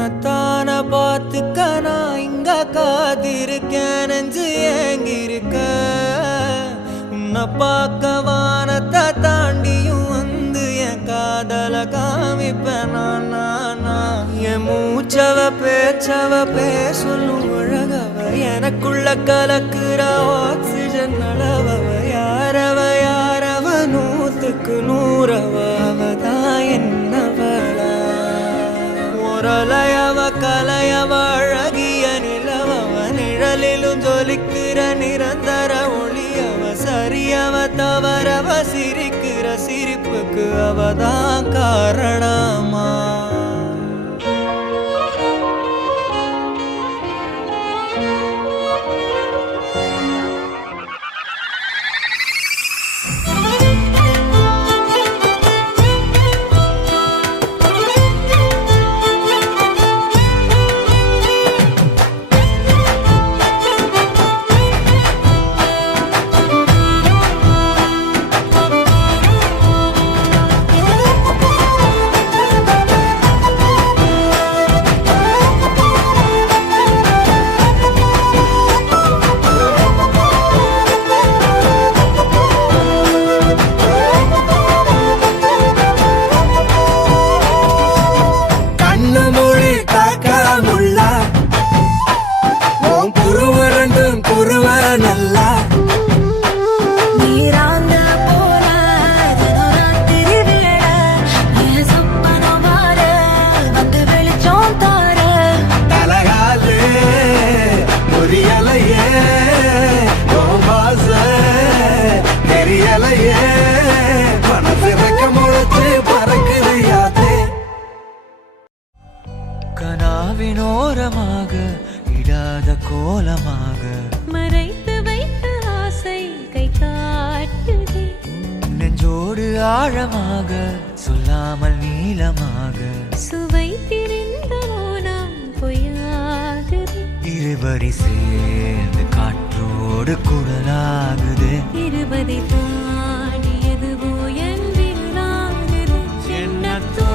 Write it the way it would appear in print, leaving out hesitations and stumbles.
உன்னத்தான பார்த்துக்க நான் இங்க காத்திருக்கேன் நெஞ்சு ஏங்கிருக்க உன்னை பார்க்க வானத்தை தாண்டியும் வந்து என் காதல காமிப்பேன் நான் என் மூச்சவ பேச்சவ பேசலும் அழகவ எனக்குள்ள கலக்குற ஆக்சிஜன் அளவவ யாரவ நூத்துக்கு நூறவ அவதான் என்னவள முரலையவ கலையவ அழகிய நிலவவ நிழலிலும் ஜொலிக்கிற நிரந்தர ஒளியவ சரியவ தவறவ சிரிக்கிற சிரிப்புக்கு அவதான் காரணமா கனாவினோரமாக இடாத கோலமாக மறைத்து வைத்த ஆசை கை காட்டுதே நெஞ்சோடு ஆழமாக சொல்லாமல் நீளமாக சுவை திரிந்த மோனம் பொய்யாகுது இருவரி சேர்ந்து காற்றோடு குரலாகுது இருபதை தாண்டியது போயன்றில் ஆகுது என்னத்தோ